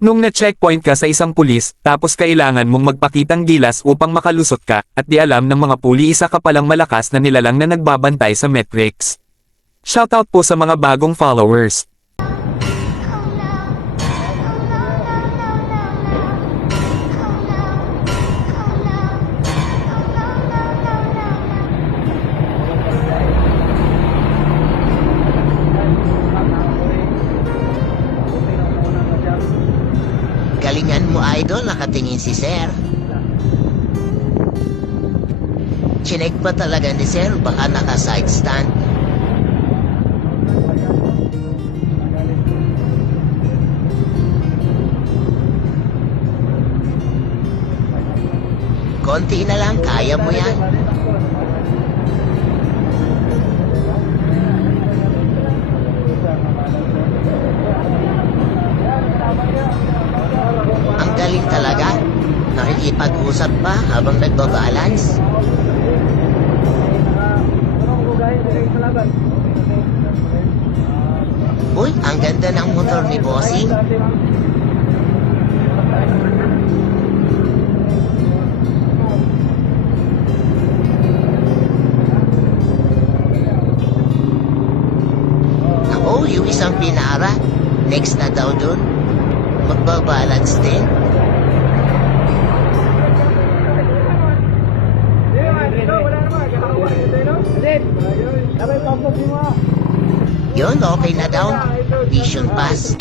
Nung na-checkpoint ka sa isang pulis, tapos kailangan mong magpakitang gilas upang makalusot ka, at di alam ng mga puli isa ka palang malakas na nilalang na nagbabantay sa Matrix. Shoutout po sa mga bagong followers. Galingan mo, idol, nakatingin si Sir. Chinek pa talaga ni Sir, baka naka-side stand. Konti na lang, kaya mo yan. Ang galing talaga. Nakikipag-usap pa habang nagbabalance. Uy, ang ganda ng motor ni Bossing. Ako, yung isang pinara. Next na daw dun. Magbabalance din. Yun, okay na daw. Vision pass.